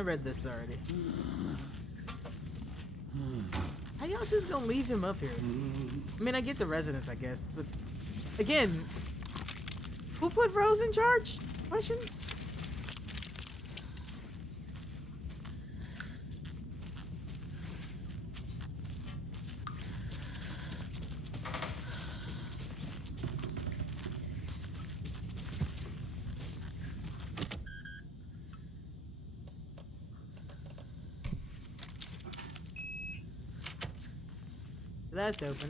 I read this already. How y'all just gonna leave him up here? I mean, I get the residents, I guess, but again, who put Rose in charge? Questions? That's open.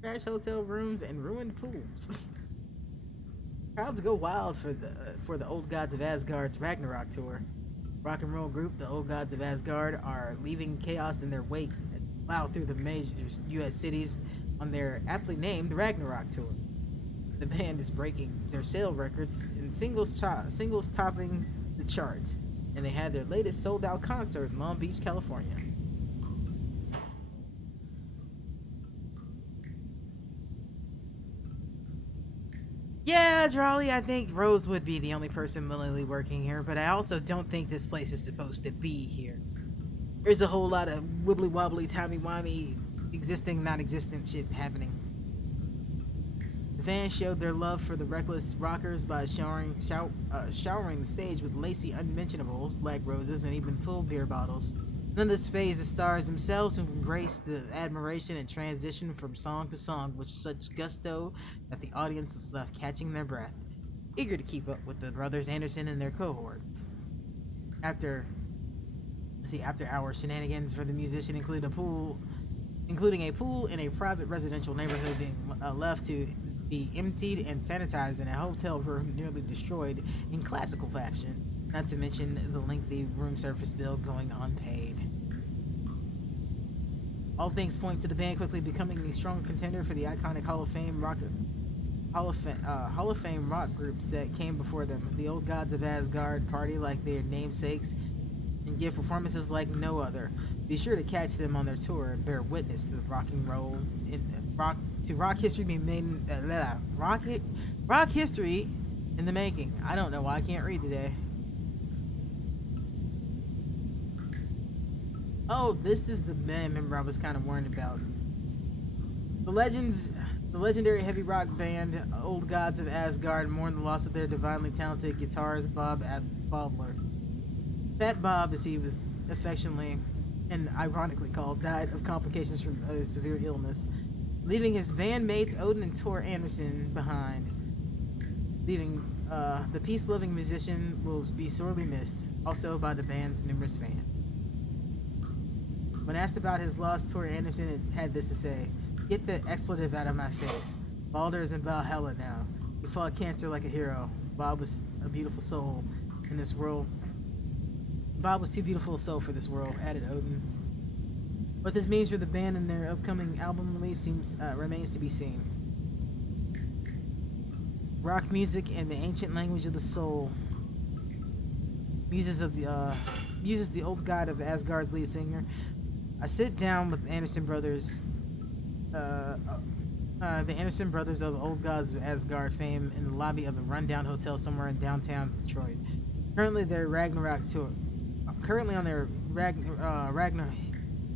Trash hotel rooms and ruined pools. Crowds go wild for the Old Gods of Asgard's Ragnarok tour. Rock and roll group, the Old Gods of Asgard, are leaving chaos in their wake and plow through the major U.S. cities on their aptly named Ragnarok tour. The band is breaking their sale records in singles topping the charts, and they had their latest sold-out concert in Long Beach, California. Yeah, Drawley, I think Rose would be the only person willingly working here, but I also don't think this place is supposed to be here. There's a whole lot of wibbly wobbly, timey wimey, existing, non existent shit happening. The fans showed their love for the reckless rockers by showering the stage with lacy unmentionables, black roses, and even full beer bottles. None of this phased the stars themselves, who embraced the admiration and transition from song to song with such gusto that the audience was left catching their breath, eager to keep up with the brothers Anderson and their cohorts. After hour shenanigans for the musician including a pool in a private residential neighborhood being left to be emptied and sanitized in a hotel room nearly destroyed in classical fashion, not to mention the lengthy room service bill going unpaid. All things point to the band quickly becoming the strong contender for the iconic Hall of Fame rock groups that came before them. The Old Gods of Asgard party like their namesakes and give performances like no other. Be sure to catch them on their tour and bear witness to the rock history being made rock history in the making. I don't know why I can't read today. Oh, this is the band member I was kind of worried about. The legendary heavy rock band Old Gods of Asgard mourn the loss of their divinely talented guitarist Bob Baldler. Fat Bob, as he was affectionately and ironically called, died of complications from a severe illness, leaving his bandmates Odin and Tor Anderson behind. Leaving the peace-loving musician will be sorely missed, also by the band's numerous fans. When asked about his loss, Tor Anderson had this to say: "Get the expletive out of my face. Balder is in Valhalla now. He fought cancer like a hero. Bob was a beautiful soul in this world. Bob was too beautiful a soul for this world," added Odin. What this means for the band and their upcoming album release remains to be seen. Rock music and the ancient language of the soul muses the Old God of Asgard's lead singer. I sit down with the Anderson brothers of Old Gods of Asgard fame in the lobby of a rundown hotel somewhere in downtown Detroit. Currently on their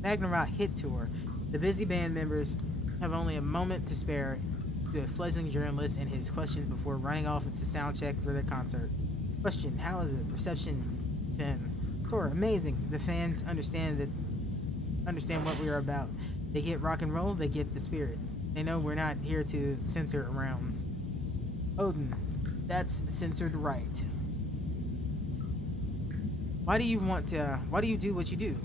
Ragnarok hit tour, the busy band members have only a moment to spare to a fledgling journalist and his questions before running off into sound check for their concert. Question: how has the reception been? Tor: amazing. The fans understand what we are about. They get rock and roll, they get the spirit. They know we're not here to censor around. Odin: that's censored right. Why do you do what you do?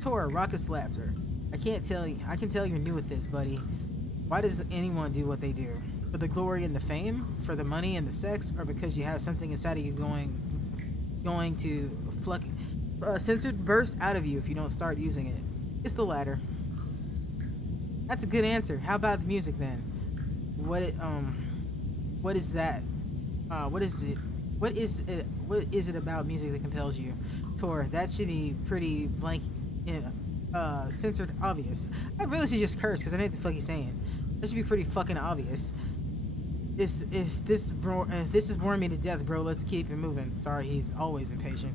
Tor: rocket laughter. I can tell you're new at this, buddy. Why does anyone do what they do? For the glory and the fame? For the money and the sex? Or because you have something inside of you going to censored burst out of you if you don't start using it? It's the latter. That's a good answer. How about the music then? What is that? What is it? What is it about music that compels you? Tor: that should be pretty blank. censored obvious. I really should just curse because I know what the fuck he's saying. That should be pretty fucking obvious. This is boring me to death, bro. Let's keep it moving. Sorry, he's always impatient.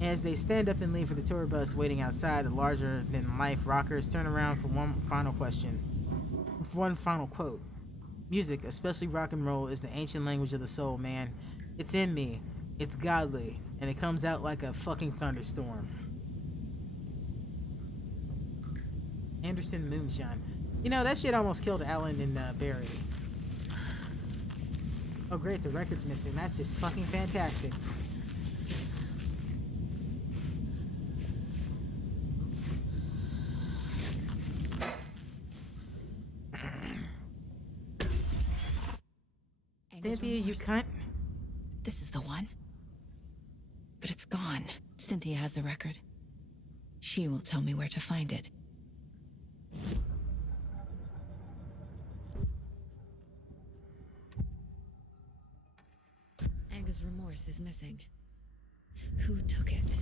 As they stand up and leave for the tour bus waiting outside, the larger-than-life rockers turn around for one final question. One final quote. Music, especially rock and roll, is the ancient language of the soul, man. It's in me. It's godly. And it comes out like a fucking thunderstorm. Anderson Moonshine. You know, that shit almost killed Alan and Barry. Oh great, the record's missing. That's just fucking fantastic. Cynthia, you cunt. This is the one. But it's gone. Cynthia has the record. She will tell me where to find it. Angus Remorse is missing. Who took it?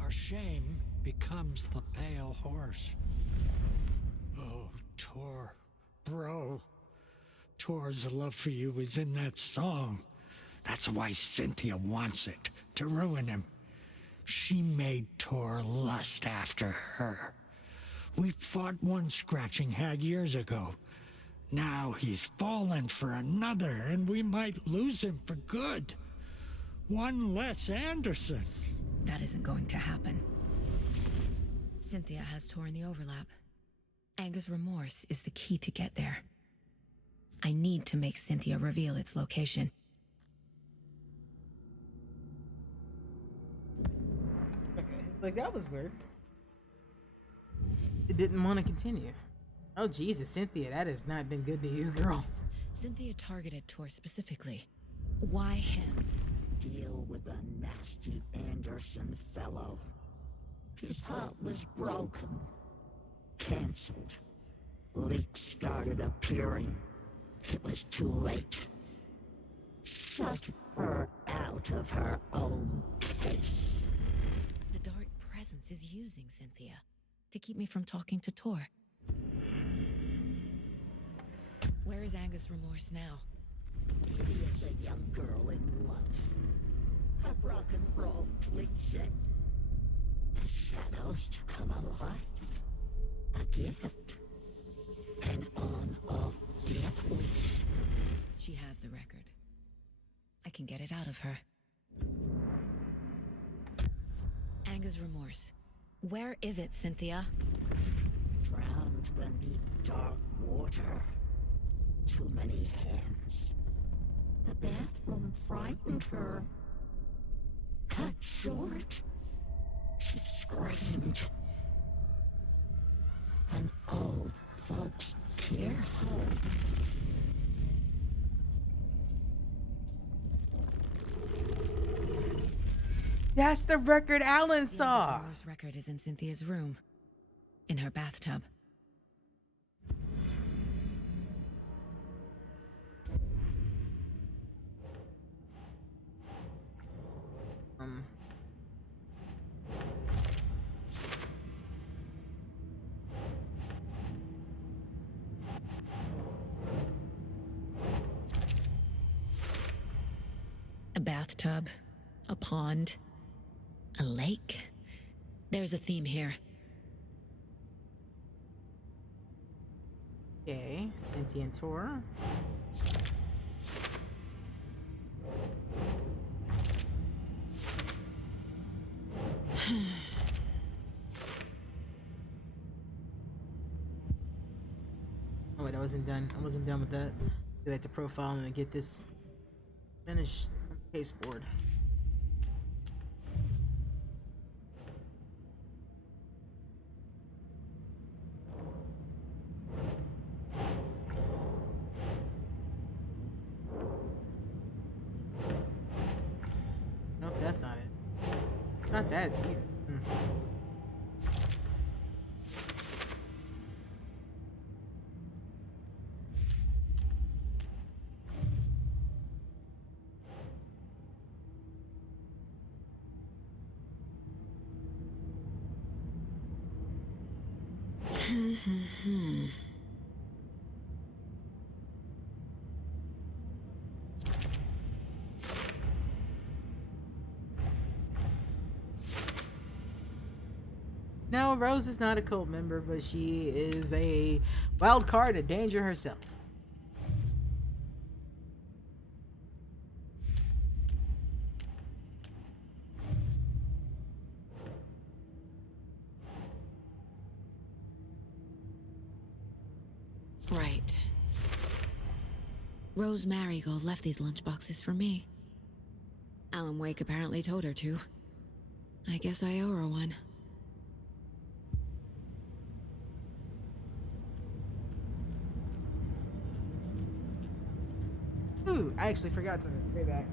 Our shame becomes the pale horse. Oh, Tor. Bro. Tor's love for you is in that song. That's why Cynthia wants it, to ruin him. She made Tor lust after her. We fought one scratching hag years ago. Now he's fallen for another, and we might lose him for good. One less Anderson. That isn't going to happen. Cynthia has Tor in the overlap. Angus Remorse is the key to get there. I need to make Cynthia reveal its location. Okay, like that was weird. It didn't want to continue. Oh Jesus, Cynthia, that has not been good to you, girl. Cynthia targeted Tor specifically. Why him? Deal with the nasty Anderson fellow. His heart was broken. Cancelled. Leaks started appearing. It was too late. Shut her out of her own case. The dark presence is using Cynthia to keep me from talking to Tor. Where is Angus Remorse now? It is a young girl in love. A rock and roll cliche. The shadows to come alive. A gift. An on-off death wish. She has the record. I can get it out of her. Angus Remorse. Where is it, Cynthia? Drowned beneath dark water. Too many hands. The bathroom frightened her. Cut short. She screamed. An old folks' care home. That's the record Alan The saw. Angus Remorse record is in Cynthia's room. In her bathtub. A bathtub. A pond. A lake. There's a theme here. Okay, Cynthia and Tor. Oh wait, I wasn't done. I wasn't done with that. Do that to profile and get this finished on the case board. Nope, that's not it. Not that either. No, Rose is not a cult member, but she is a wild card, a danger herself. Right. Rose Marigold left these lunchboxes for me. Alan Wake apparently told her to. I guess I owe her one. Ooh, I actually forgot to way back.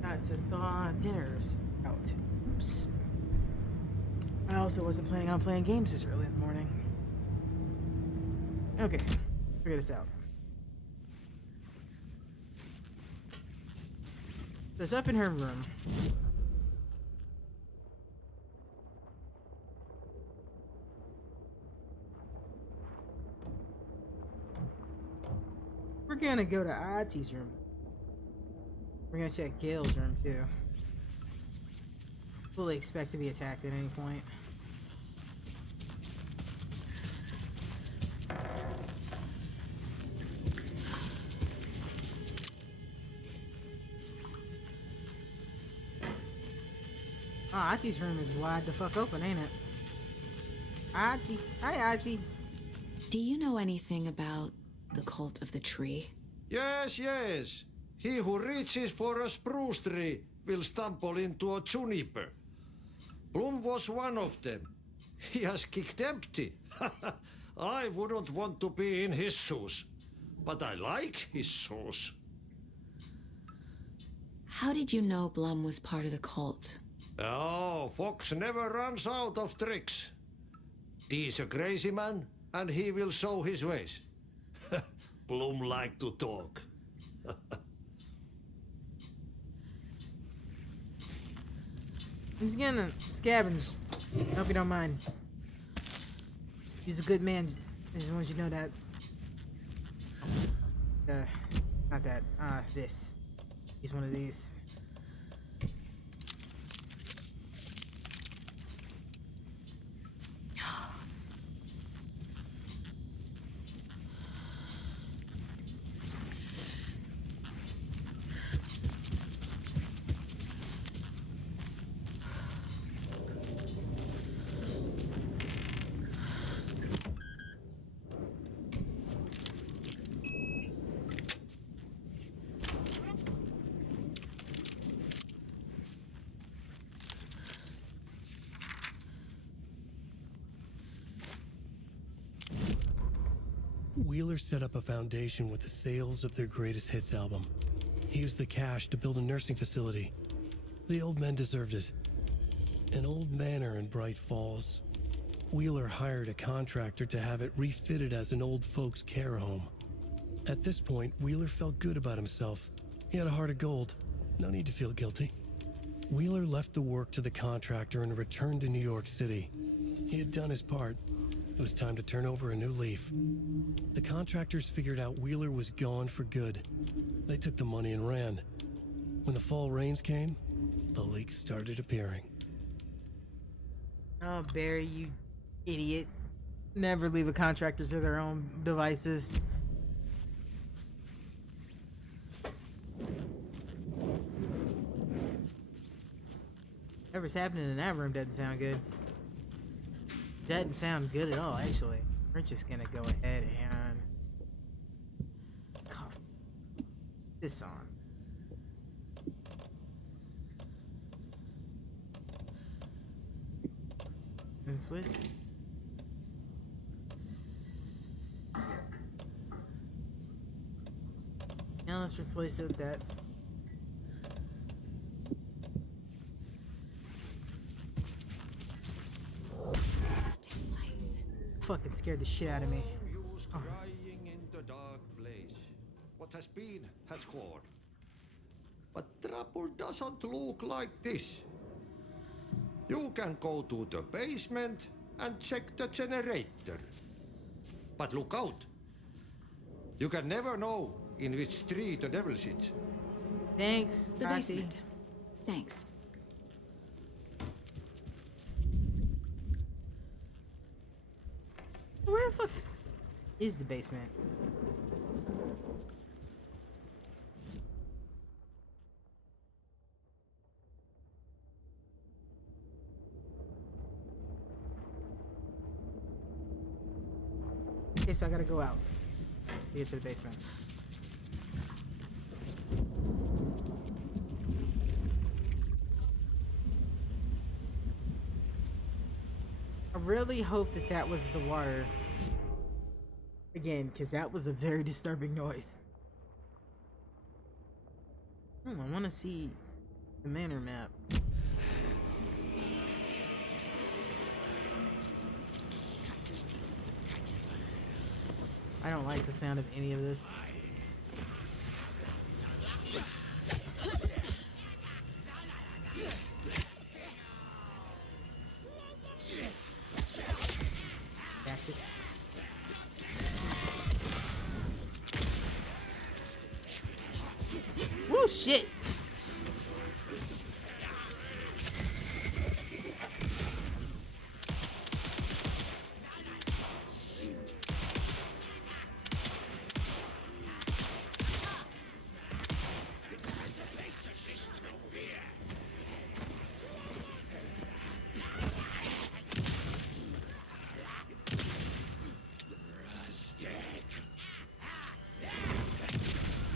Not to thaw dinners out. Oops. I also wasn't planning on playing games this early in the morning. Okay, figure this out. So it's up in her room. We're gonna go to Ati's room. We're gonna check Gail's room too. Fully expect to be attacked at any point. Oh, Ati's room is wide the fuck open, ain't it? Ati. Hi, Ati. Do you know anything about the Cult of the Tree? Yes, yes. He who reaches for a spruce tree will stumble into a juniper. Bloom was one of them. He has kicked empty. I wouldn't want to be in his shoes, but I like his shoes. How did you know Blum was part of the cult? Oh, Fox never runs out of tricks. He's a crazy man, and he will show his ways. Bloom like to talk. I'm just gonna scavenge. Hope you don't mind. He's a good man. I just want you to know that. Not that. This. He's one of these. Wheeler set up a foundation with the sales of their greatest hits album. He used the cash to build a nursing facility. The old men deserved it. An old manor in Bright Falls. Wheeler hired a contractor to have it refitted as an old folks' care home. At this point, Wheeler felt good about himself. He had a heart of gold. No need to feel guilty. Wheeler left the work to the contractor and returned to New York City. He had done his part. It was time to turn over a new leaf. The contractors figured out Wheeler was gone for good. They took the money and ran. When the fall rains came, the leaks started appearing. Oh, Barry, you idiot. Never leave a contractor to their own devices. Whatever's happening in that room doesn't sound good. Doesn't sound good at all, actually. We're just gonna go ahead and copy this on. And switch. Now let's replace it with that. Fucking scared the shit out of me. Use crying in the dark place. What has been has gone. But trouble doesn't look like this. You can go to the basement and check the generator. But look out. You can never know in which tree the devil sits. Thanks, The Cassie. basement. Thanks. Where the fuck is the basement? Okay, so I gotta go out to get to the basement. I really hope that that was the water. Again, because that was a very disturbing noise. I want to see the manor map. I don't like the sound of any of this. Bastard. Woo, shit!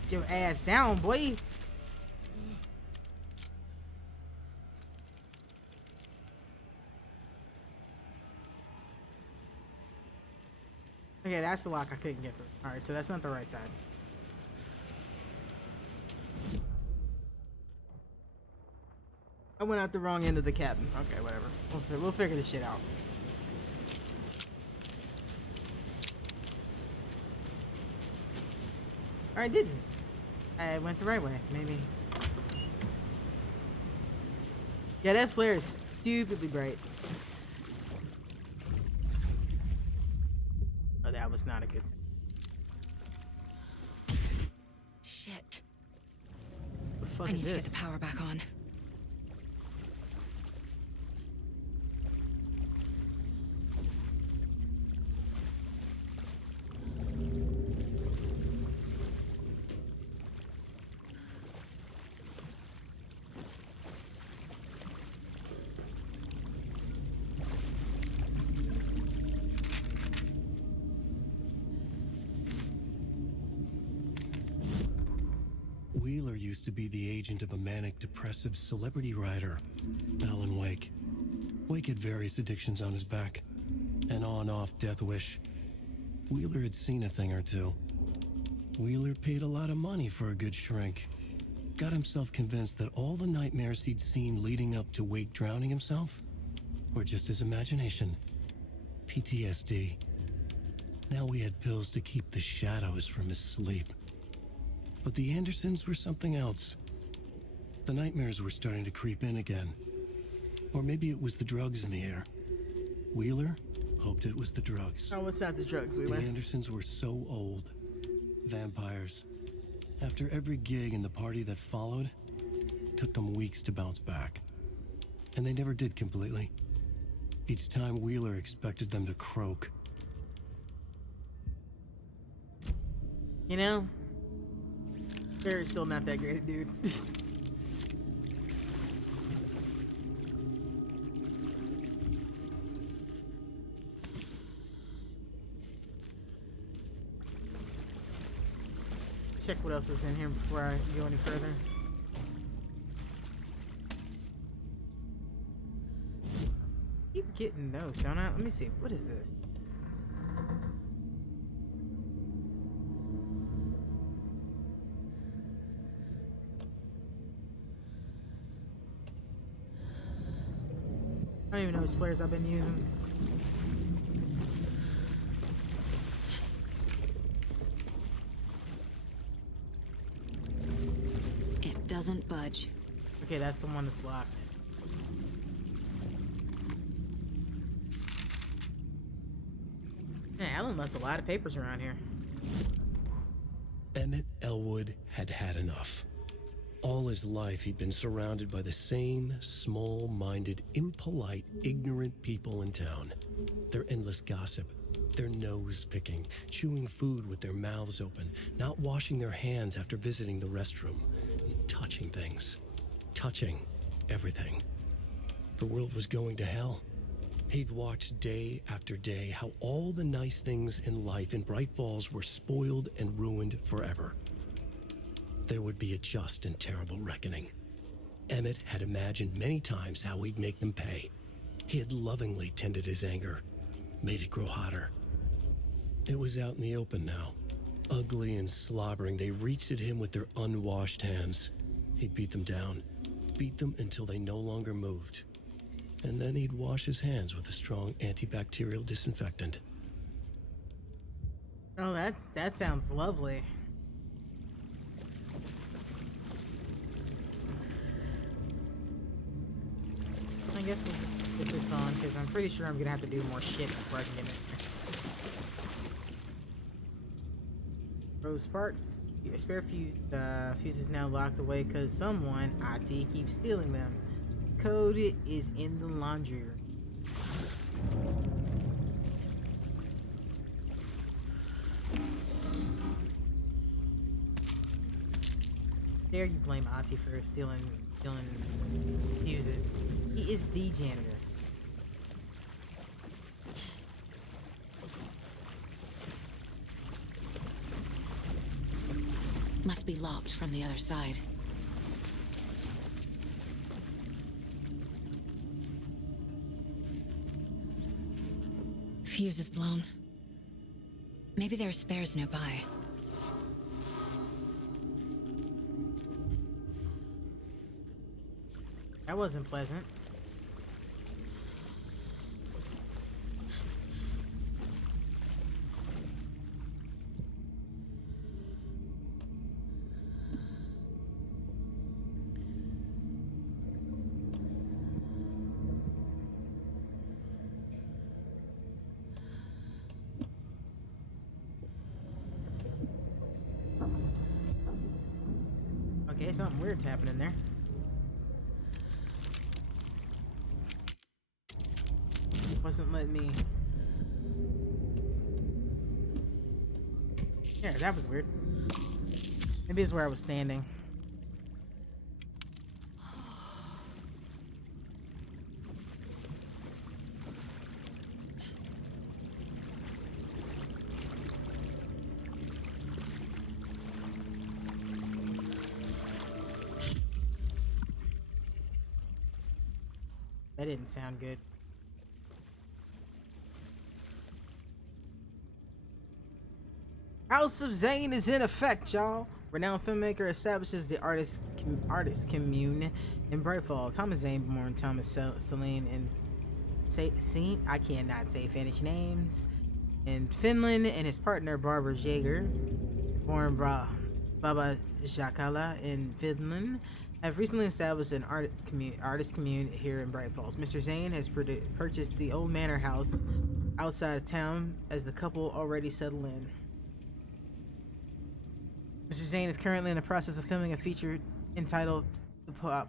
Get your ass down, boy. Okay, that's the lock I couldn't get through. Alright, so that's not the right side. I went out the wrong end of the cabin. Okay, whatever. We'll figure this shit out. Or I didn't. I went the right way, maybe. Yeah, that flare is stupidly bright. Oh, that was not a good thing. Shit. What the fuck I is need to get this? the power back on. Wheeler used to be the agent of a manic depressive celebrity writer, Alan Wake. Wake had various addictions on his back. An on-off death wish. Wheeler had seen a thing or two. Wheeler paid a lot of money for a good shrink. Got himself convinced that all the nightmares he'd seen leading up to Wake drowning himself were just his imagination. PTSD. Now we had pills to keep the shadows from his sleep. But the Andersons were something else. The nightmares were starting to creep in again. Or maybe it was the drugs in the air. Wheeler hoped it was the drugs. Oh, what's not the drugs, The Wheeler? Andersons were so old. Vampires. After every gig and the party that followed, it took them weeks to bounce back. And they never did completely. Each time Wheeler expected them to croak. You know, Barry's still not that great a dude. Check what else is in here before I go any further. Keep getting those, don't I? Let me see. What is this? I don't even know which flares I've been using. It doesn't budge. Okay, that's the one that's locked. Man, Alan left a lot of papers around here. Emmett Elwood had had enough. All his life, he'd been surrounded by the same small-minded, impolite, ignorant people in town. Their endless gossip, their nose-picking, chewing food with their mouths open, not washing their hands after visiting the restroom, touching things, touching everything. The world was going to hell. He'd watched day after day how all the nice things in life in Bright Falls were spoiled and ruined forever. There would be a just and terrible reckoning. Emmett had imagined many times how he'd make them pay. He had lovingly tended his anger, made it grow hotter. It was out in the open now. Ugly and slobbering, they reached at him with their unwashed hands. He'd beat them down, beat them until they no longer moved. And then he'd wash his hands with a strong antibacterial disinfectant. Oh, that sounds lovely. I guess we'll just put this on because I'm pretty sure I'm gonna have to do more shit before I can get in there. Rose Sparks, your spare fuse is now locked away because someone, IT, keeps stealing them. Code is in the laundry room. Dare you blame Ati for stealing fuses? He is the janitor. Must be locked from the other side. Fuse is blown. Maybe there are spares nearby. That wasn't pleasant. Okay, something weird's happening there. Wasn't letting me. Yeah, that was weird. Maybe it's where I was standing. That didn't sound good. House of Zane is in effect, y'all. Renowned filmmaker establishes the artist commune in Bright Falls. Thomas Zane, born Thomas Celine and Saint, I cannot say Finnish names, in Finland, and his partner Barbara Jaeger, born Baba Jakala in Finland, have recently established an artist commune here in Bright Falls. Mr. Zane has purchased the old manor house outside of town as the couple already settle in. Mr. Zane is currently in the process of filming a feature entitled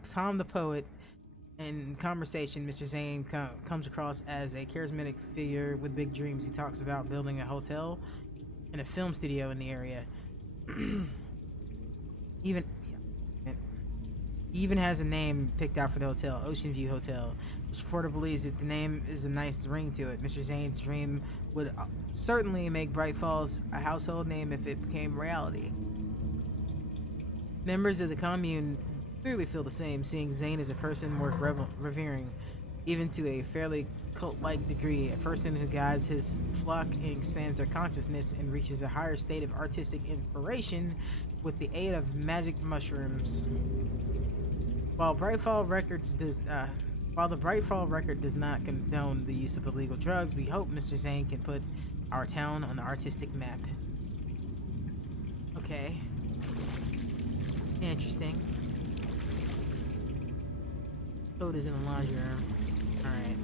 Tom the Poet. In conversation, Mr. Zane comes across as a charismatic figure with big dreams. He talks about building a hotel and a film studio in the area. Even has a name picked out for the hotel, Ocean View Hotel. Mr. Porter believes that the name is a nice ring to it. Mr. Zane's dream would certainly make Bright Falls a household name if it became reality. Members of the commune clearly feel the same, seeing Zane as a person worth revering, even to a fairly cult-like degree, a person who guides his flock and expands their consciousness and reaches a higher state of artistic inspiration with the aid of magic mushrooms. While the Brightfall Record does not condone the use of illegal drugs, we hope Mr. Zane can put our town on the artistic map. Okay. Interesting. Code is in the laundry room. Alright.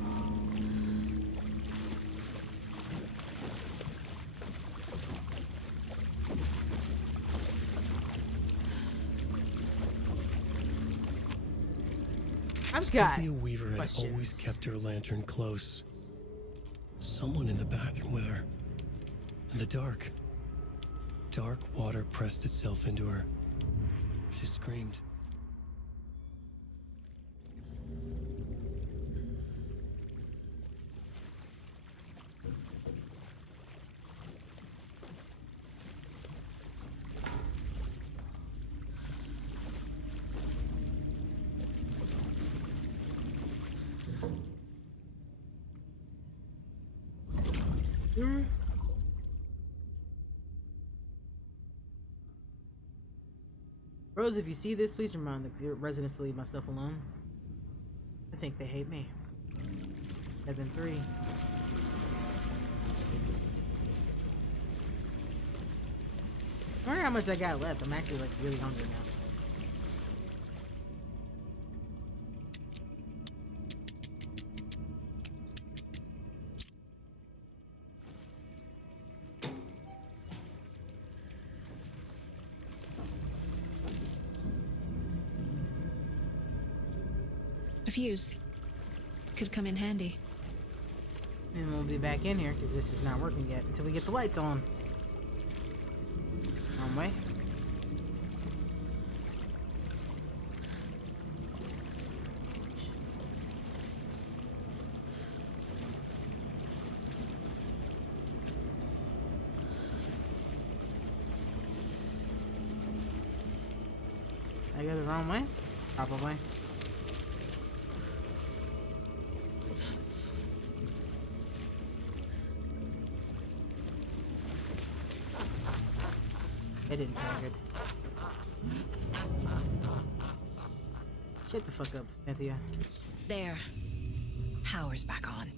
I've got Cynthia Weaver had questions. always kept her lantern close. Someone in the bathroom with her. In the dark. Dark water pressed itself into her. She screamed. Rose, if you see this, please remind the residents to leave my stuff alone. I think they hate me. There've been 3. I wonder how much I got left. I'm actually like really hungry now. A fuse. Could come in handy. And we'll be back in here because this is not working yet until we get the lights on. Wrong way. I go the wrong way? Probably. It didn't sound good. Shut the fuck up, Cynthia. There. Power's back on.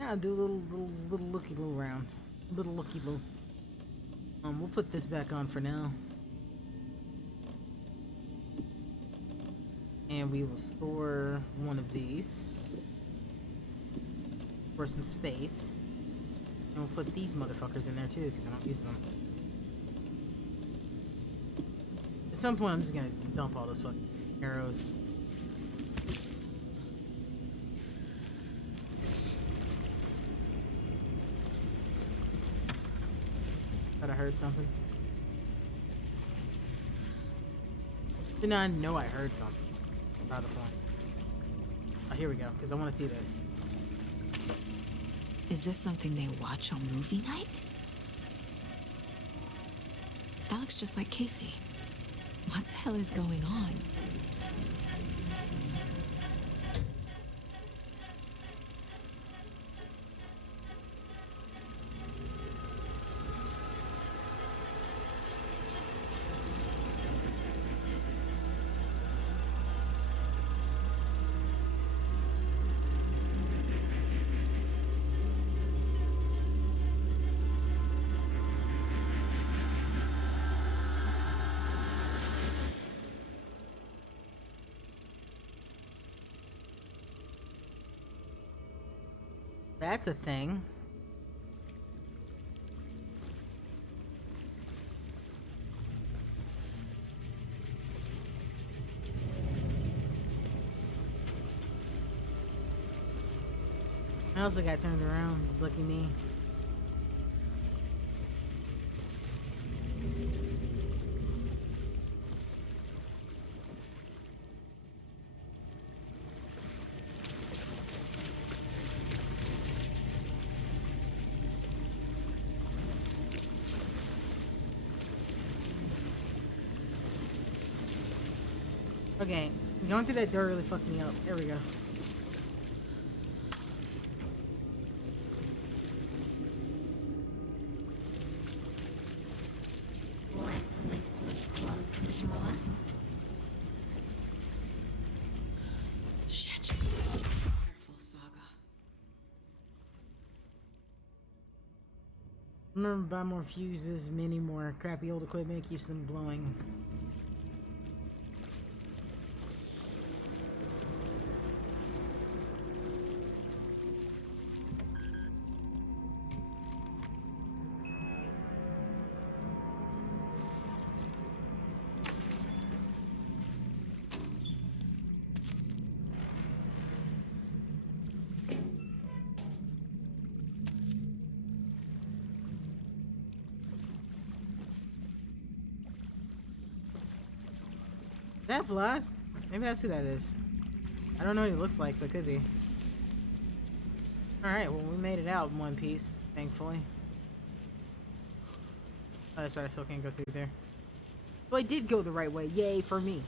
I'll do a little looky-loo round. Little looky-loo. We'll put this back on for now. And we will store one of these for some space. And we'll put these motherfuckers in there too, because I don't use them. At some point, I'm just gonna dump all those fucking arrows. Thought I heard something. Didn't I know I heard something? By the phone. Oh, here we go, because I want to see this. Is this something they watch on movie night? That looks just like Casey. What the hell is going on? That's a thing. I also got turned around. Lucky me. Okay, going through that door really fucked me up. There we go. Shit. Careful, Saga. Remember, buy more fuses, many more crappy old equipment keeps them blowing. That vlog? Maybe that's who that is. I don't know what he looks like, so it could be. Alright, well, we made it out in one piece, thankfully. Oh, that's right, I still can't go through there. Well, I did go the right way. Yay for me.